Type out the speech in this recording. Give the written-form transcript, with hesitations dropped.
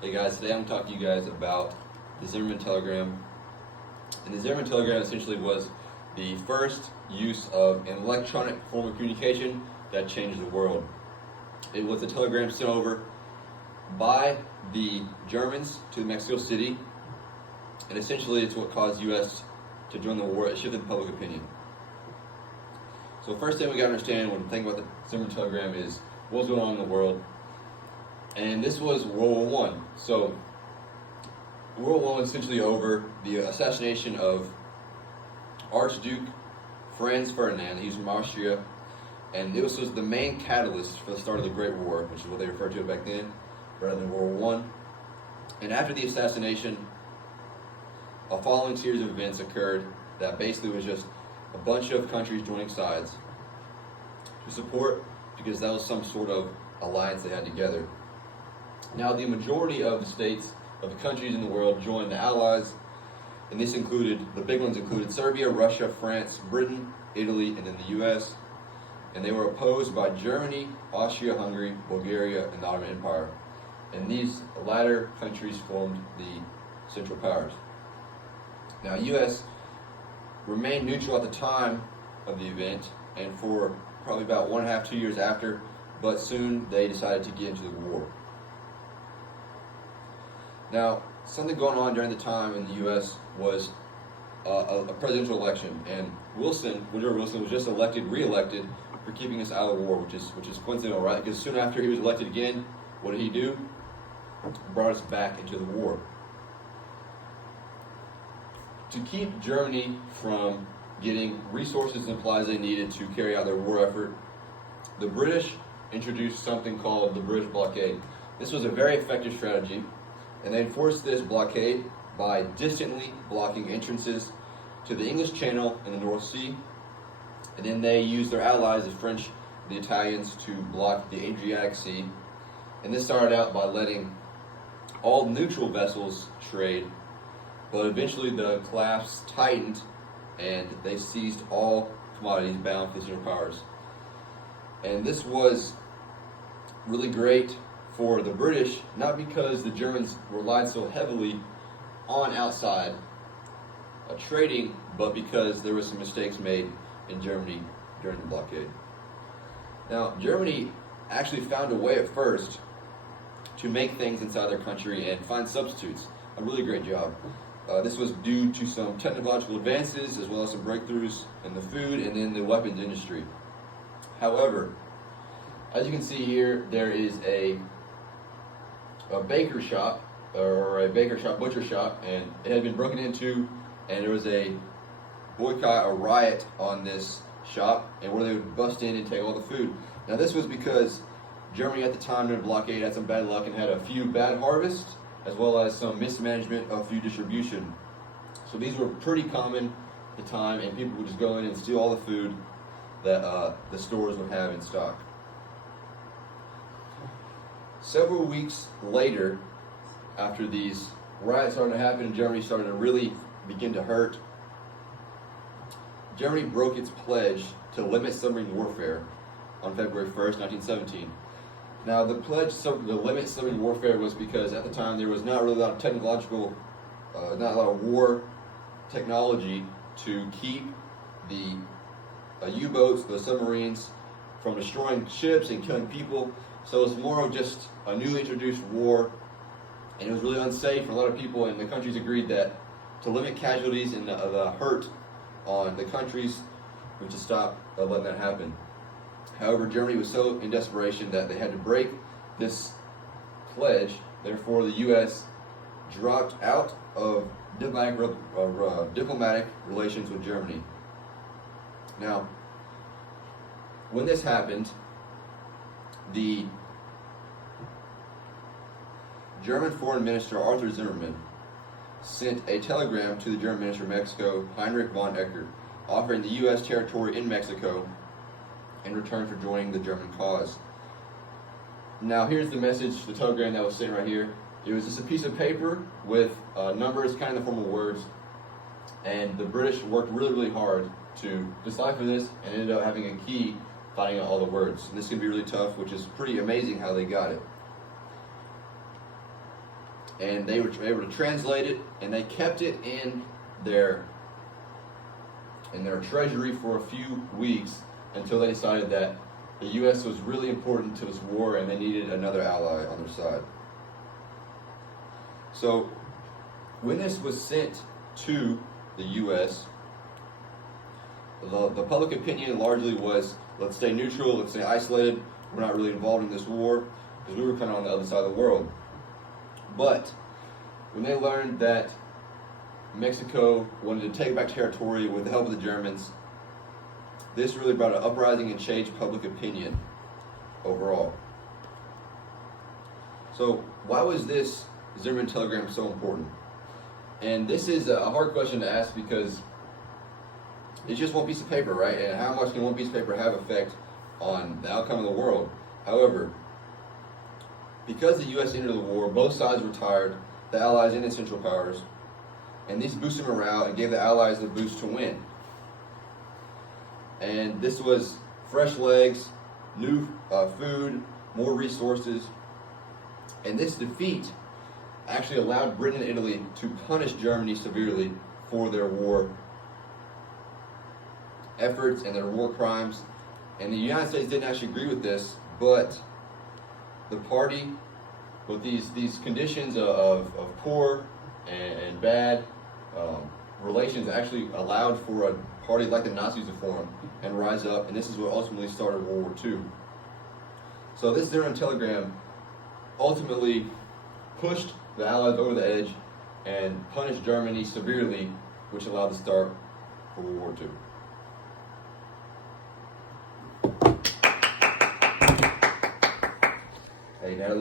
Hey guys, today I'm going to talk to you guys about the Zimmermann telegram. And the Zimmermann telegram essentially was the first use of an electronic form of communication that changed the world. It was a telegram sent over by the Germans to Mexico City, and essentially it's what caused the U.S. to join the war. It shifted public opinion. So first thing we got to understand when we think about the Zimmermann telegram is what was going on in the world. And this was World War I. So World War I was essentially over the assassination of Archduke Franz Ferdinand. He's from Austria, and it was the main catalyst for the start of the Great War, which is what they referred to it back then, rather than World War I. And after the assassination, a following series of events occurred that basically was just a bunch of countries joining sides to support, because that was some sort of alliance they had together. Now, the majority of the states, of the countries in the world, joined the Allies, and this included, the big ones included Serbia, Russia, France, Britain, Italy, and then the U.S., and they were opposed by Germany, Austria-Hungary, Bulgaria, and the Ottoman Empire. And these latter countries formed the Central Powers. Now, U.S. remained neutral at the time of the event, and for probably about 1.5 to 2 years after, but soon they decided to get into the war. Now, something going on during the time in the U.S. was a presidential election, and Woodrow Wilson, was just re-elected for keeping us out of the war, which is coincidental, right? Because soon after he was elected again, what did he do? Brought us back into the war. To keep Germany from getting resources and supplies they needed to carry out their war effort, the British introduced something called the British blockade. This was a very effective strategy, and they enforced this blockade by distantly blocking entrances to the English Channel and the North Sea, and then they used their allies, the French, the Italians, to block the Adriatic Sea. And this started out by letting all neutral vessels trade, but eventually the clasps tightened and they seized all commodities bound for the Central Powers. And this was really great for the British, not because the Germans relied so heavily on outside trading, but because there were some mistakes made in Germany during the blockade. Now, Germany actually found a way at first to make things inside their country and find substitutes. A really great job. This was due to some technological advances as well as some breakthroughs in the food and in the weapons industry. However, as you can see here, there is a baker shop, butcher shop, and it had been broken into, and there was a riot on this shop, and where they would bust in and take all the food. Now, this was because Germany at the time during the blockade had some bad luck and had a few bad harvests, as well as some mismanagement of food distribution. So these were pretty common at the time, and people would just go in and steal all the food that the stores would have in stock. Several weeks later, after these riots started to happen and Germany started to really begin to hurt, Germany broke its pledge to limit submarine warfare on February 1st, 1917. Now, the pledge to limit submarine warfare was because at the time there was not really a lot of not a lot of war technology to keep the U-boats, the submarines, from destroying ships and killing people. So it was more of just a newly introduced war, and it was really unsafe for a lot of people, and the countries agreed that to limit casualties and the hurt on the countries, we should stop letting that happen. However, Germany was so in desperation that they had to break this pledge. Therefore, the U.S. dropped out of diplomatic relations with Germany. Now, when this happened, the German Foreign Minister Arthur Zimmermann sent a telegram to the German Minister of Mexico, Heinrich von Eckert, offering the U.S. territory in Mexico in return for joining the German cause. Now, here's the message, the telegram that was sent right here. It was just a piece of paper with numbers, kind of in the form of words, and the British worked really, really hard to decipher this and ended up having a key finding out all the words. And this can be really tough, which is pretty amazing how they got it. and they were able to translate it, and they kept it in their treasury for a few weeks until they decided that the U.S. was really important to this war and they needed another ally on their side. So when this was sent to the U.S., the public opinion largely was, let's stay neutral, let's stay isolated, we're not really involved in this war, because we were kind of on the other side of the world. But when they learned that Mexico wanted to take back territory with the help of the Germans, this really brought an uprising and changed public opinion overall. So why was this Zimmermann telegram so important? And this is a hard question to ask because it's just one piece of paper, right? And how much can one piece of paper have effect on the outcome of the world? However, because the U.S. entered the war, both sides were tired, the Allies and the Central Powers, and this boosted morale and gave the Allies the boost to win. And this was fresh legs, new food, more resources, and this defeat actually allowed Britain and Italy to punish Germany severely for their war efforts and their war crimes. And the United States didn't actually agree with this, but the party, with these conditions of poor and bad relations, actually allowed for a party like the Nazis to form and rise up, and this is what ultimately started World War II. So this Zimmermann telegram ultimately pushed the Allies over the edge and punished Germany severely, which allowed the start for World War II. Hey, Natalie.